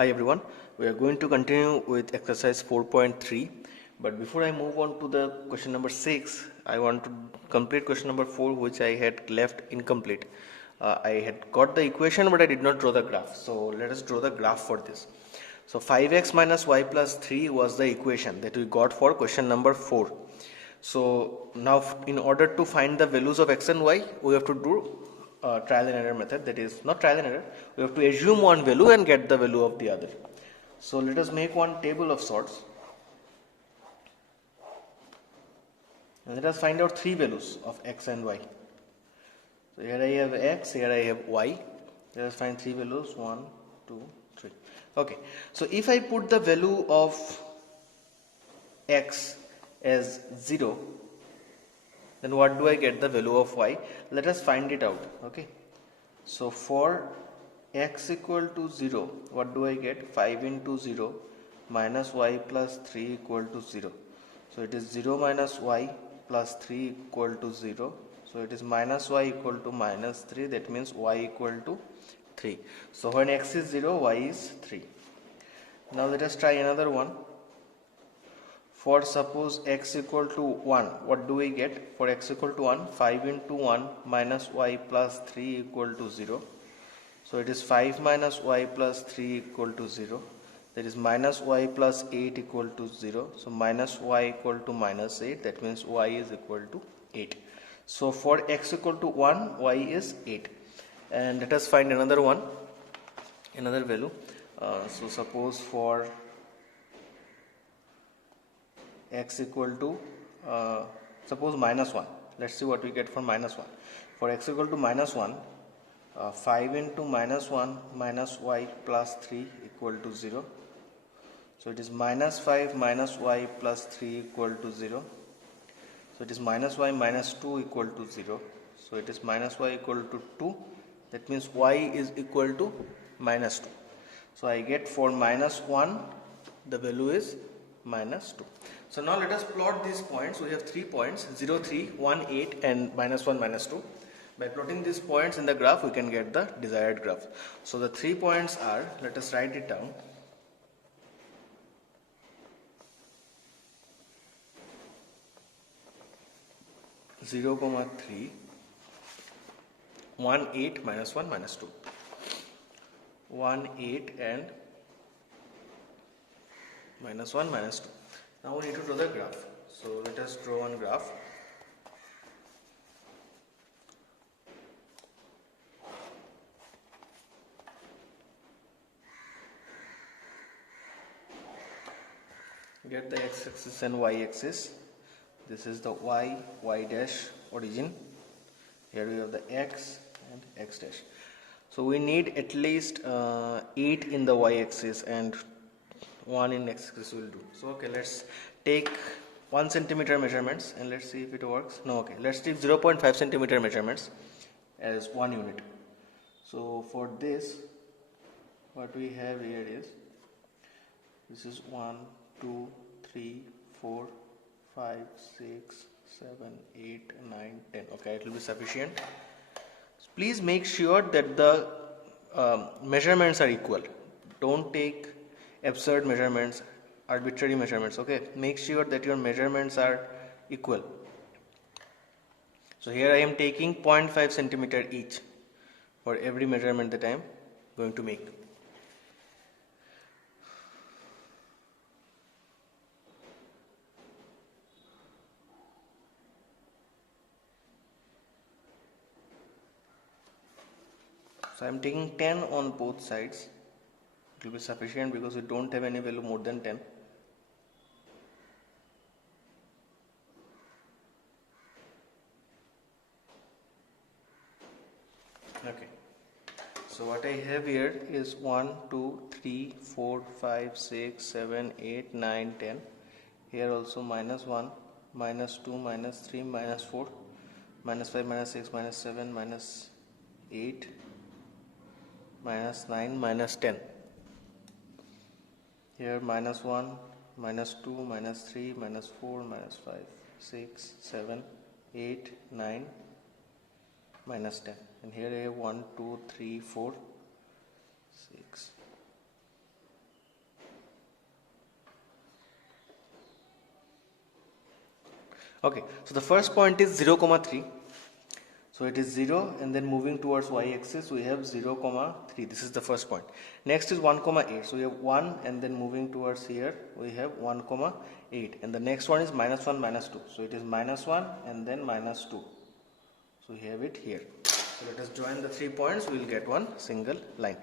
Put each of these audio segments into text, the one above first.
Hi everyone, we are going to continue with exercise 4.3, but before I move on to the question number 6, I want to complete question number 4 which I had left incomplete. I had got the equation but I did not draw the graph, so let us draw the graph for this. So 5x minus y plus 3 was the equation that we got for question number 4. So now in order to find the values of x and y, we have to do trial and error method. That is not trial and error, we have to assume one value and get the value of the other. So let us make one table of sorts and let us find out three values of x and y. So here I have x, here I have y. Let us find three values, 1, 2, 3. Okay, so if I put the value of x as 0, then what do I get the value of y? Let us find it out. Okay, so for x equal to 0, what do I get? 5 into 0 minus y plus 3 equal to 0. So it is 0 minus y plus 3 equal to 0. So it is minus y equal to minus 3. That means y equal to 3. So when x is 0, y is 3. Now let us try another one. For suppose x equal to 1, what do we get? For x equal to 1, 5 into 1 minus y plus 3 equal to 0. So it is 5 minus y plus 3 equal to 0. That is minus y plus 8 equal to 0. So minus y equal to minus 8. That means y is equal to 8. So for x equal to 1, y is 8. And let us find another one, another value. So suppose for x equal to suppose minus 1. Let's see what we get for minus 1. For x equal to minus 1, 5 into minus 1 minus y plus 3 equal to 0. So it is minus 5 minus y plus 3 equal to 0. So it is minus y minus 2 equal to 0. So it is minus y equal to 2. That means y is equal to minus 2. So I get for minus 1, the value is minus 2. So now let us plot these points. We have 3 points, 0, 3, 1, 8 and minus 1, minus 2. By plotting these points in the graph, we can get the desired graph. So the 3 points are, let us write it down. Zero, 3, 1, 8, minus 1, minus 2. 1, 8 and minus 1, minus 2. Now we need to draw the graph. So let us draw one graph. Get the x-axis and y-axis. This is the y dash origin. Here we have the x and x dash. So we need at least 8 in the y-axis and 1 in x-axis will do. So okay, let's take 1 centimeter measurements and let's see if it works. No, okay, let's take 0.5 centimeter measurements as 1 unit. So for this, what we have here is, this is 1, 2, 3, 4, 5, 6, 7, 8, 9, 10. Okay, it will be sufficient. Please make sure that the measurements are equal. Don't take absurd measurements, arbitrary measurements. Okay, make sure that your measurements are equal. So here I am taking 0.5 centimeter each for every measurement that I am going to make. So I am taking 10 on both sides. It will be sufficient because we don't have any value more than 10. Okay. So what I have here is 1, 2, 3, 4, 5, 6, 7, 8, 9, 10. Here also minus 1, minus 2, minus 3, minus 4, minus 5, minus 6, minus 7, minus 8, minus 9, minus 10. Here minus 1, minus 2, minus 3, minus 4, minus 5, 6, 7, 8, 9, minus 10. And here I have 1, 2, 3, 4, 6, Okay, so the first point is 0, 3. So it is 0 and then moving towards y-axis we have 0, 3. This is the first point. Next is 1, 8. So we have 1 and then moving towards here we have 1, 8. And the next one is -1, -2. So it is -1 and then -2. So we have it here. So let us join the 3 points. We will get one single line.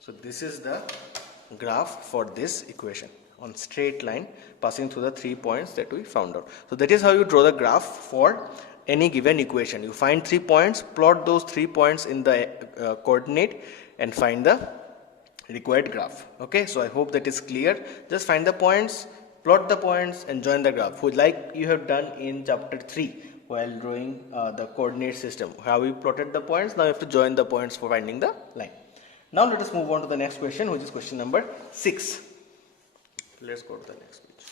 So this is the graph for this equation on straight line passing through the 3 points that we found out. So that is how you draw the graph for any given equation. You find 3 points, plot those 3 points in the coordinate and find the required graph. Okay, so I hope that is clear. Just find the points, plot the points and join the graph, like you have done in chapter 3 while drawing the coordinate system. How we plotted the points, now you have to join the points for finding the line. Now let us move on to the next question, which is question number 6. Let's go to the next page.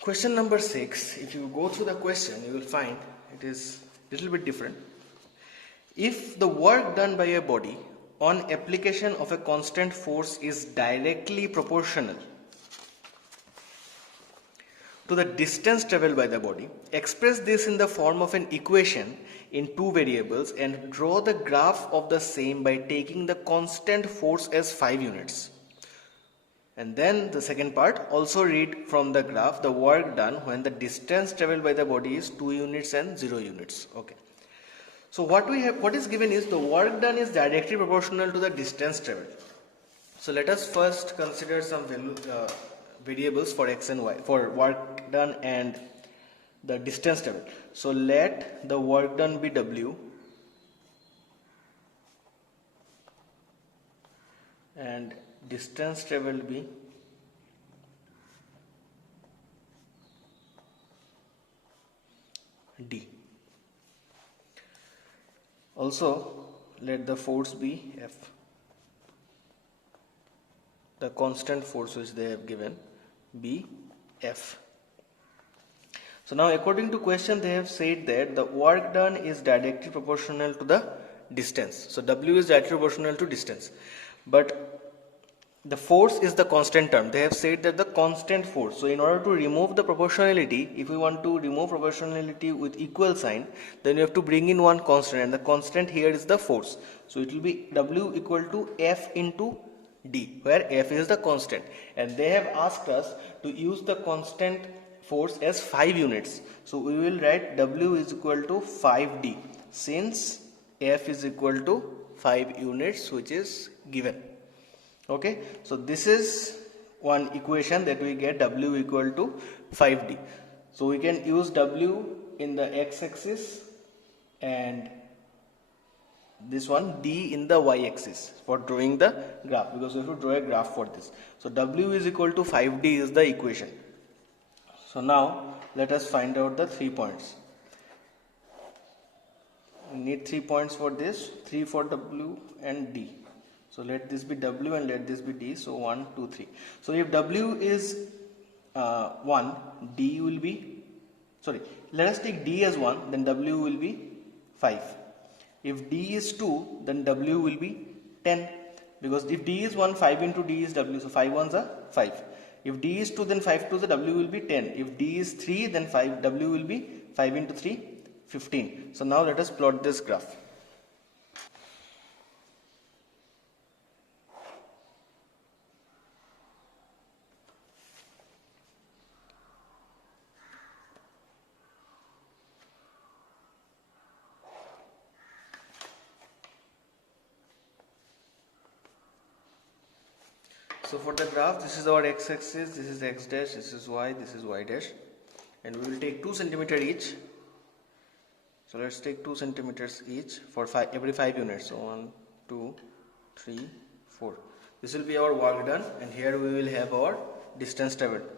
Question number 6, if you go through the question, you will find it is a little bit different. If the work done by a body on application of a constant force is directly proportional to the distance traveled by the body, express this in the form of an equation in 2 variables and draw the graph of the same by taking the constant force as 5 units. And then the second part, also read from the graph the work done when the distance traveled by the body is 2 units and 0 units. Okay. So what is given is the work done is directly proportional to the distance traveled. So let us first consider some variables for x and y, for work done and the distance traveled. So let the work done be W and distance traveled be D. Also let the force be F, the constant force which they have given be F. So now according to question they have said that the work done is directly proportional to the distance. So W is directly proportional to distance, but the force is the constant term. They have said that the constant force. So in order to remove the proportionality, if we want to remove proportionality with equal sign, then you have to bring in one constant, and the constant here is the force. So it will be W equal to F into D, where F is the constant, and they have asked us to use the constant force as 5 units. So we will write W is equal to 5D since F is equal to 5 units, which is given. Okay, so this is one equation that we get W equal to 5D. So we can use W in the x-axis and this one D in the y-axis for drawing the graph, because we have to draw a graph for this. So W is equal to 5D is the equation. So now let us find out the 3 points. We need 3 points for this, 3 for W and D. So let this be W and let this be D. So 1, 2, 3. So if W is 1, D will be, let us take D as 1, then W will be 5. If D is 2, then W will be 10. Because if D is 1, 5 into D is W. So 5 ones are 5. If D is 2, then 5 2s, the W will be 10. If D is 3, then W will be 5 into 3, 15. So now let us plot this graph. So for the graph, this is our x-axis, this is x dash, this is y dash, and we will take 2 centimeter each. So let's take 2 centimeters each for every 5 units. So 1, 2, 3, 4. This will be our work done, and here we will have our distance traveled.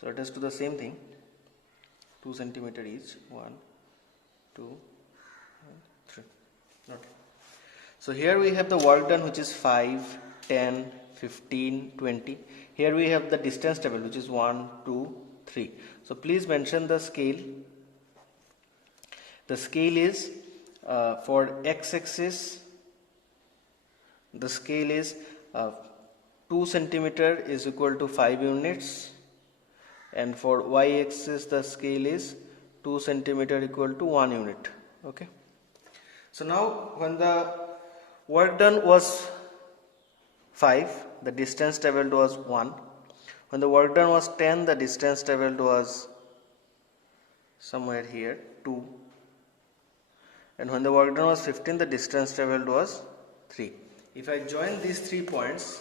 So let us do the same thing. 2 centimeter each. 1, 2, 3. Okay. So here we have the work done, which is 5, 10, 15, 20. Here we have the distance traveled, which is 1, 2, 3. So please mention the scale. The scale is for x-axis The scale is 2 centimeter is equal to 5 units, and for y-axis the scale is 2 centimeter equal to 1 unit. Okay. So now when the work done was 5, the distance travelled was 1. When the work done was 10, the distance travelled was somewhere here 2. And when the work done was 15, the distance travelled was 3. If I join these 3 points,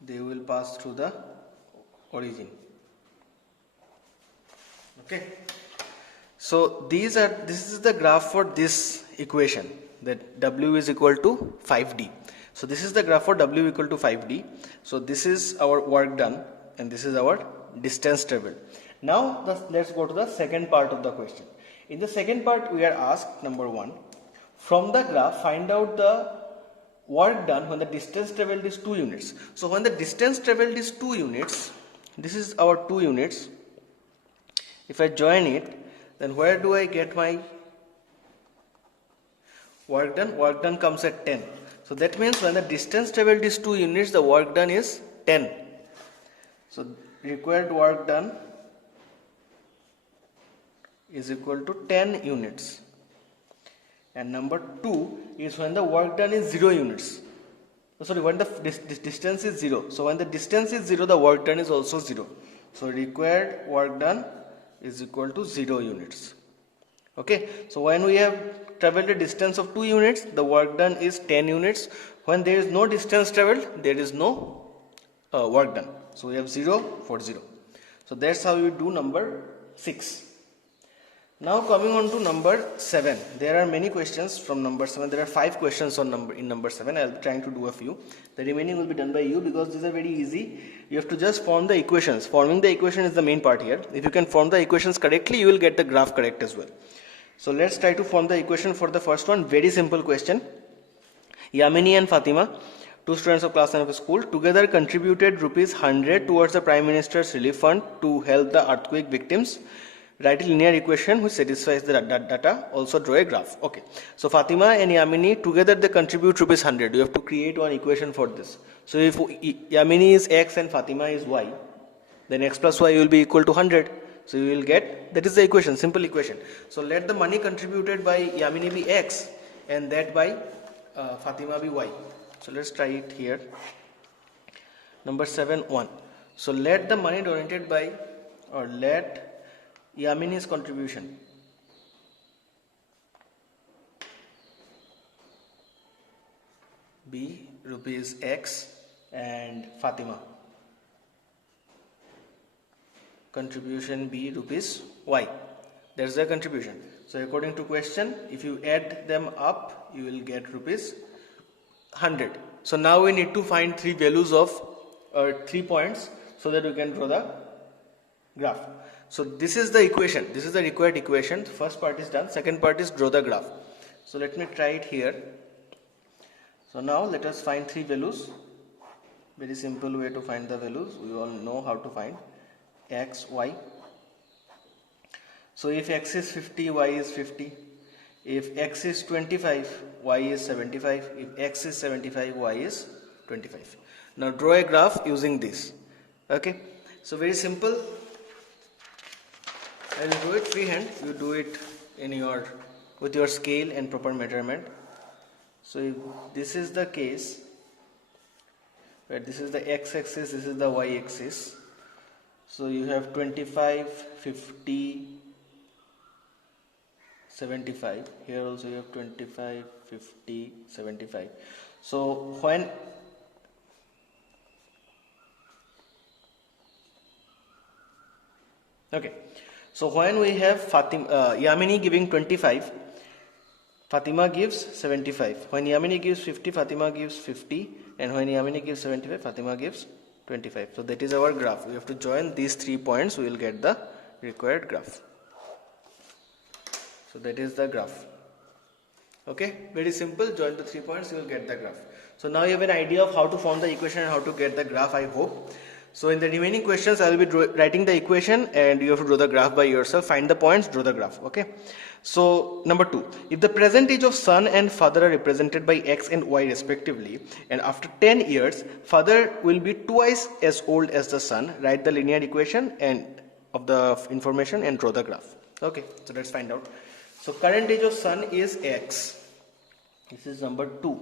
they will pass through the origin. Okay. So this is the graph for this equation, that W is equal to 5D. So this is the graph for W equal to 5D. So this is our work done and this is our distance travelled. Now let's go to the second part of the question. In the second part we are asked, number 1, from the graph find out the work done when the distance travelled is 2 units. So when the distance travelled is 2 units, this is our 2 units. If I join it, then where do I get my work done? Work done comes at 10. So that means when the distance travelled is 2 units, the work done is 10. So required work done is equal to 10 units. And number 2 is when the work done is 0 units. Sorry, when the distance is 0. So when the distance is 0, the work done is also 0. So required work done is equal to 0 units. Okay, so when we have travelled a distance of 2 units, the work done is 10 units. When there is no distance travelled, there is no work done. So we have 0 for 0. So that's how you do number 6. Now coming on to number 7. There are many questions from number 7. There are 5 questions in number 7. I will be trying to do a few. The remaining will be done by you because these are very easy. You have to just form the equations. Forming the equation is the main part here. If you can form the equations correctly, you will get the graph correct as well. So let's try to form the equation for the first one. Very simple question. Yamini and Fatima, 2 students of class 9 of a school, together contributed rupees 100 towards the Prime Minister's Relief Fund to help the earthquake victims. Write a linear equation which satisfies the data. Also draw a graph. Okay. So Fatima and Yamini together they contribute rupees 100. You have to create one equation for this. So if Yamini is x and Fatima is y, then x plus y will be equal to 100. So you will get, that is the equation, simple equation. So let the money contributed by Yamini be x and that by Fatima be y. So let's try it here. Number 7, 1. So let the money donated by, or let Yamini's contribution be rupees x and Fatima contribution be rupees y. That's the contribution. So according to question, if you add them up, you will get rupees 100. So now we need to find 3 values of 3 points so that we can draw the graph. So this is the equation. This is the required equation. First part is done. Second part is draw the graph. So let me try it here. So now let us find 3 values. Very simple way to find the values. We all know how to find x, y. So if x is 50, y is 50. If x is 25, y is 75. If x is 75, y is 25. Now draw a graph using this. Okay. So very simple. I will do it freehand. You do it with your scale and proper measurement. So if this is the case, where this is the x-axis, this is the y-axis. So you have 25, 50, 75. Here also you have 25, 50, 75. So when we have Yamini giving 25, Fatima gives 75. When Yamini gives 50, Fatima gives 50. And when Yamini gives 75, Fatima gives 25. So that is our graph. We have to join these 3 points. We will get the required graph. So that is the graph. Okay, very simple. Join the 3 points. You will get the graph. So now you have an idea of how to form the equation and how to get the graph, I hope. So in the remaining questions, I will be writing the equation and you have to draw the graph by yourself. Find the points, draw the graph. Okay. So number 2, if the present age of son and father are represented by x and y respectively, and after 10 years, father will be twice as old as the son, write the linear equation and of the information and draw the graph. Okay. So let's find out. So current age of son is x. This is number 2.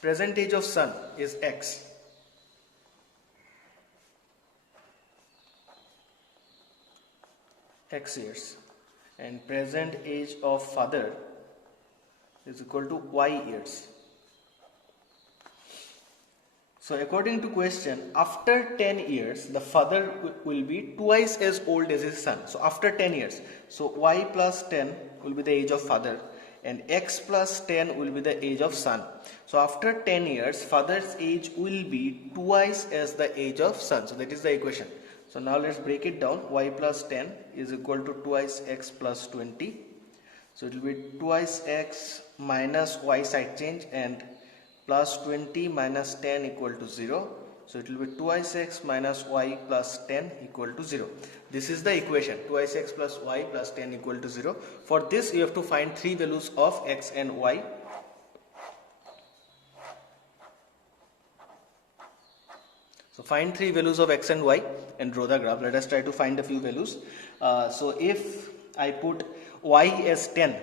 Present age of son is x. X years, and present age of father is equal to y years. So according to question, after 10 years the father will be twice as old as his son. So after 10 years, so y plus 10 will be the age of father and x plus 10 will be the age of son. So after 10 years, father's age will be twice as the age of son. So that is the equation. So now let's break it down. Y plus 10 is equal to twice x plus 20. So it will be twice x minus y side change and plus 20 minus 10 equal to 0. So it will be twice x minus y plus 10 equal to 0. This is the equation, twice x plus y plus 10 equal to 0. For this you have to find 3 values of x and y. So find 3 values of x and y and draw the graph. Let us try to find a few values. So if I put y as 10,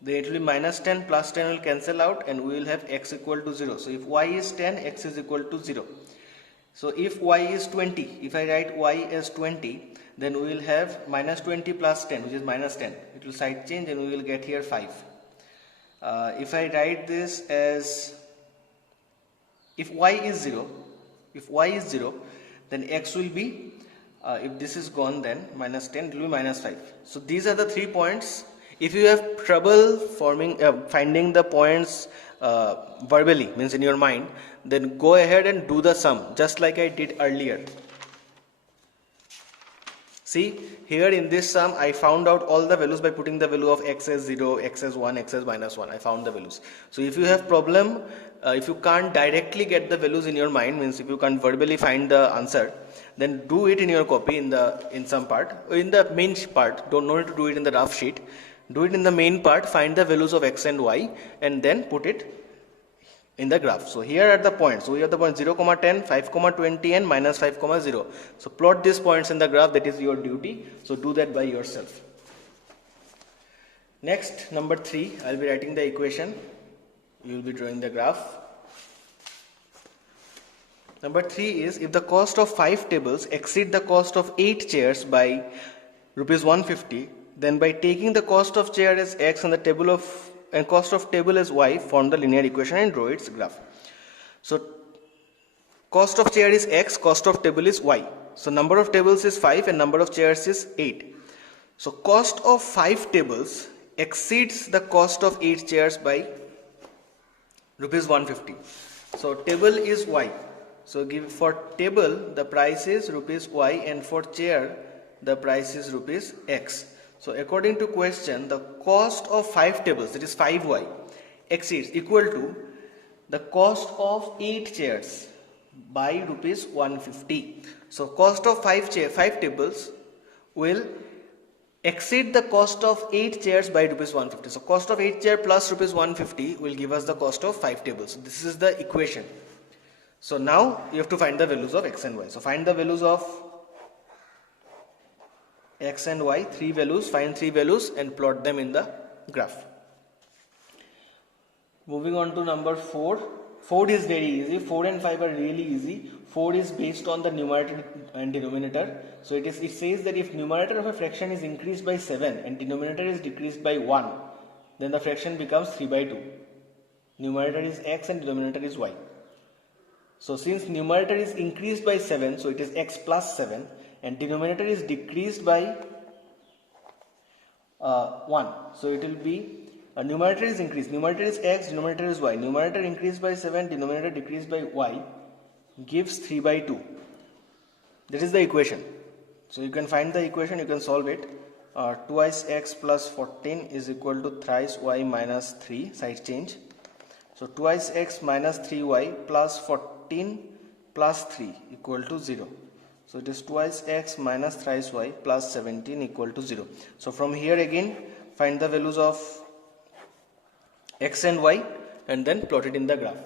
then it will be minus 10 plus 10 will cancel out and we will have x equal to 0. So if y is 10, x is equal to 0. So if y is 20, if I write y as 20, then we will have minus 20 plus 10, which is minus 10. It will side change and we will get here 5. If I write this as, if y is 0, then x will be, if this is gone, then minus 10, it will be minus 5. So these are the 3 points. If you have trouble finding the points verbally, means in your mind, then go ahead and do the sum, just like I did earlier. See, here in this sum, I found out all the values by putting the value of x as 0, x as 1, x as minus 1. I found the values. So if you have problem, if you can't directly get the values in your mind, means if you can't verbally find the answer, then do it in your copy in some part, in the main part. Don't need to do it in the rough sheet. Do it in the main part, find the values of x and y and then put it in the graph. So here are the points. So we have the points 0, 10, 5, 20 and minus 5, 0. So plot these points in the graph. That is your duty. So do that by yourself. Next, number 3, I will be writing the equation. You will be drawing the graph. Number 3 is, if the cost of 5 tables exceed the cost of 8 chairs by rupees 150, then by taking the cost of chair as x and the cost of table as y, form the linear equation and draw its graph. So cost of chair is x, cost of table is y. So number of tables is 5 and number of chairs is 8. So cost of 5 tables exceeds the cost of 8 chairs by rupees 150. So table is y. So for table the price is rupees y and for chair the price is rupees x. So according to question, the cost of 5 tables, that is 5y, exceeds equal to the cost of 8 chairs by rupees 150. So cost of 5 tables will exceed the cost of 8 chairs by rupees 150. So cost of 8 chair plus rupees 150 will give us the cost of 5 tables. So this is the equation. So now you have to find the values of x and y. So find the values of x and y, 3 values, find 3 values and plot them in the graph. Moving on to number 4. 4 is very easy. 4 and 5 are really easy. 4 is based on the numerator and denominator. So it says that if numerator of a fraction is increased by 7 and denominator is decreased by 1, then the fraction becomes 3 by 2. Numerator is x and denominator is y. So since numerator is increased by 7, so it is x plus 7, and denominator is decreased by 1. So it will be, numerator is increased, numerator is x, denominator is y. Numerator increased by 7, denominator decreased by y gives 3 by 2. That is the equation. So you can find the equation, you can solve it. Twice x plus 14 is equal to thrice y minus 3, side change. So twice x minus 3y plus 14 plus 3 equal to 0. So it is twice x minus thrice y plus 17 equal to 0. So from here again find the values of x and y and then plot it in the graph.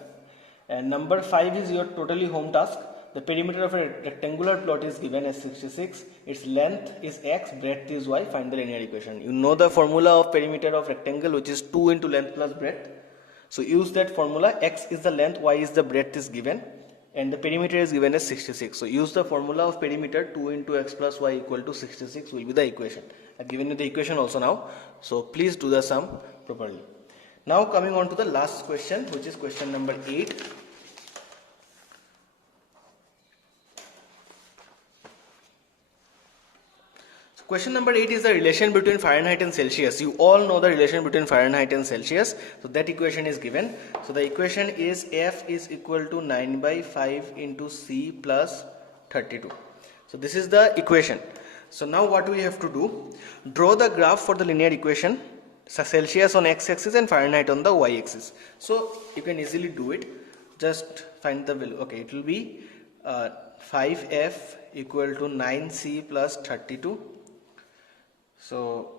And number 5 is your totally home task. The perimeter of a rectangular plot is given as 66. Its length is x, breadth is y. Find the linear equation. You know the formula of perimeter of rectangle, which is 2 into length plus breadth. So use that formula. X is the length, y is the breadth is given, and the perimeter is given as 66. So use the formula of perimeter. 2 into x plus y equal to 66 will be the equation. I have given you the equation also now. So please do the sum properly. Now coming on to the last question, which is question number 8. Question number 8 is the relation between Fahrenheit and Celsius. You all know the relation between Fahrenheit and Celsius. So that equation is given. So the equation is F is equal to 9 by 5 into C plus 32. So this is the equation. So now what do we have to do? Draw the graph for the linear equation. So Celsius on x-axis and Fahrenheit on the y-axis. So you can easily do it. Just find the value. Okay, it will be 5F equal to 9C plus 32. So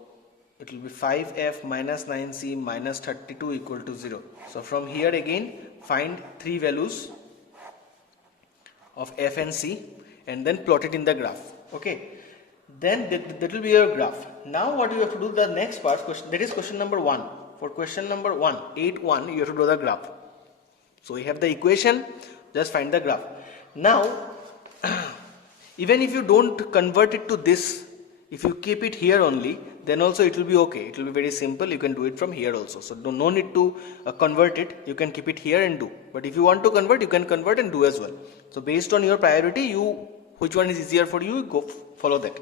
it will be 5F minus 9C minus 32 equal to 0. So from here again find three values of F and C and then plot it in the graph. Okay, then that will be your graph. Now what you have to do, the next part, that is question number 1. For question number 1, 8.1, you have to draw the graph. So we have the equation, just find the graph. Now even if you don't convert it to this, if you keep it here only, then also it will be okay. It will be very simple. You can do it from here also. So no need to convert it. You can keep it here and do. But if you want to convert, you can convert and do as well. So based on your priority, which one is easier for you, go follow that.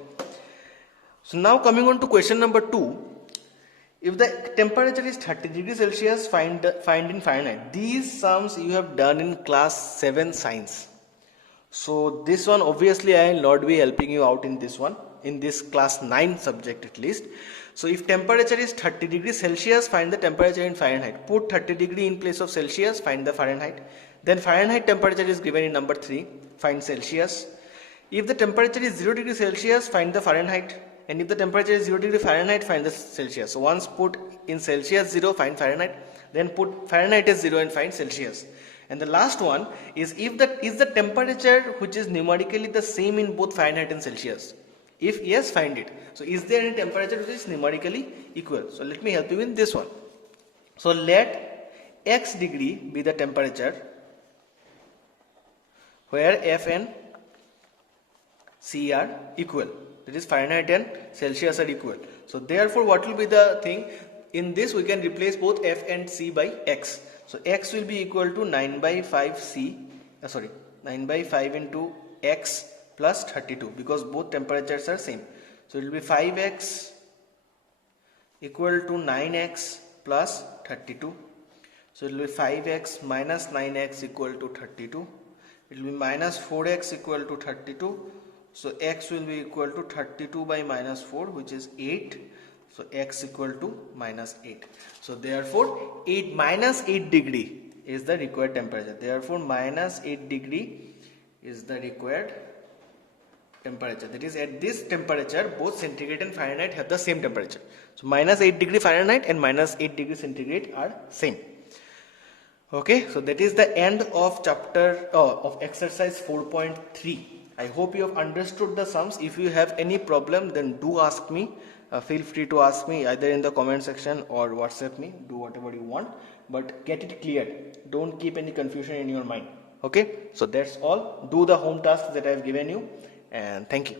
So now coming on to question number 2. If the temperature is 30 degrees Celsius, find in Fahrenheit. These sums you have done in class 7 science. So this one obviously I will not be helping you out in this one, in this class 9 subject at least. So if temperature is 30 degrees Celsius, find the temperature in Fahrenheit. Put 30 degree in place of Celsius, find the Fahrenheit. Then Fahrenheit temperature is given in number 3, find Celsius. If the temperature is 0 degree Celsius, find the Fahrenheit. And if the temperature is 0 degree Fahrenheit, find the Celsius. So once put in Celsius 0, find Fahrenheit. Then put Fahrenheit as 0 and find Celsius. And the last one is if the temperature which is numerically the same in both Fahrenheit and Celsius. If yes, find it. So is there any temperature which is numerically equal? So let me help you in this one. So let x degree be the temperature where F and C are equal. That is Fahrenheit and Celsius are equal. So therefore what will be the thing? In this we can replace both F and C by x. So x will be equal to 9 by 5 into x plus 32 because both temperatures are same. So it will be 5x equal to 9x plus 32. So it will be 5x minus 9x equal to 32. It will be minus 4x equal to 32. So x will be equal to 32 by minus 4, which is 8. So x equal to minus 8. So therefore minus 8 degree is the required temperature. Therefore minus 8 degree is the required temperature. That is, at this temperature both centigrade and Fahrenheit have the same temperature. So minus 8 degree Fahrenheit and minus 8 degree centigrade are same. Okay, so that is the end of chapter of exercise 4.3. I hope you have understood the sums. If you have any problem, then do ask me. Feel free to ask me either in the comment section or WhatsApp me. Do whatever you want, but get it cleared. Don't keep any confusion in your mind. Okay, so that's all. Do the home tasks that I have given you, and thank you.